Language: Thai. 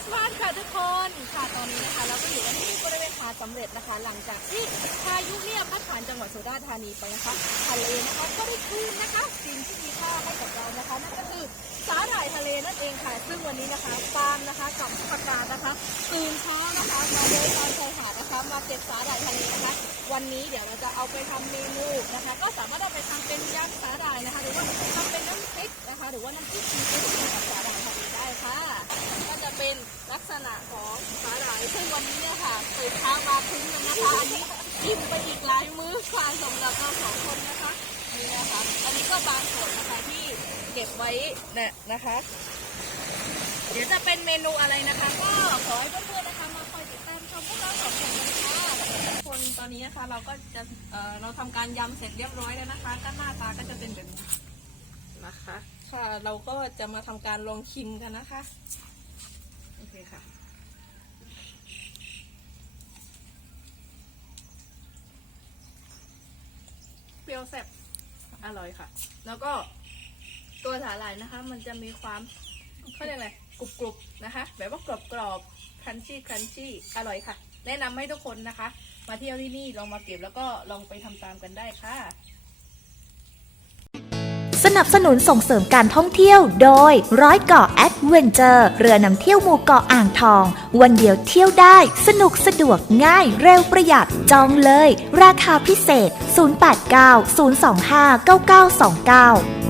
สต์มาสค่ะทุกคนค่ะตอนนี้นะคะเราก็อยู่กันที่บริเวณหาดสำเร็จนะคะ หลังจากที่พายุเนี่ยพัดผ่านจังหวัดสุราษฎร์ธานีไปนะคะทะเลนะคะก็ได้คืนนะคะสิ่งที่มีค่าให้กับเรานะคะนั่นก็คือสาหร่ายทะเลนั่นเองค่ะ ซึ่งวันนี้นะคะปาล์มนะคะกับประกาศนะคะตื่นเช้านะคะมาเดินตามชายหาดนะคะ มาเก็บสาหร่ายทะเลนะคะวันนี้เดี๋ยวเราจะเอาไปทำเมนูนะคะ ก็สามารถเอาไปทำเป็นยำสาหร่ายนะคะ หรือว่าทำเป็นน้ำพริกนะคะ หรือว่าน้ำพริกซีฟู้ดกับสาหร่ายทะเลได้ค่ะ ก็จะเป็นลักษ ณะของสาหร่ายซึ่งวันนี้เนี่ยค่ะตื่นเช้ามาทิ้งกันนะคะ อันนี้กินไปอีกหลายมื้อค่ะสำหรับเราสองคนนะคะนี่นะคะอันนี้ก็บางส่วนนะคะที่เก็บไว้เนี่ยนะคะ เดี๋ยวจะเป็นเมนูอะไรนะคะ ก็ขอให้เพื่อนๆนะคะมาคอยติดตามชมพวกเราสองคนกันค่ะคนตอนนี้นะคะเราก็จะเอ่อเราทำการยำเสร็จเรียบร้อยแล้วนะคะก็หน้าตาก็จะเป็นแบบนี้นะคะ ค่ะเราก็จะมาทำการลองชิมกันนะคะโอเคค่ะ เป รี้ยวแซ่บอร่อยค่ะ แล้วก็ตัวสาหร่ายนะคะ มันจะมีความเขาเรียกอะไรกรุบกรุบๆนะคะ แบบว่ากรอบกรอบครันชี่ครันชี่อร่อยค่ะ แนะนำให้ทุกคนนะคะ มาเที่ยวที่นี่ลองมาเก็บแล้วก็ลองไปทำตามกันได้ค่ะ สนับสนุนส่งเสริมการท่องเที่ยว โดยร้อยเกาะแอดเวนเจอร์เรือนำเที่ยวหมู่เกาะอ่างทอง วันเดียวเที่ยวได้ สนุกสะดวกง่าย เร็วประหยัดจองเลย ราคาพิเศษ 089 025 9929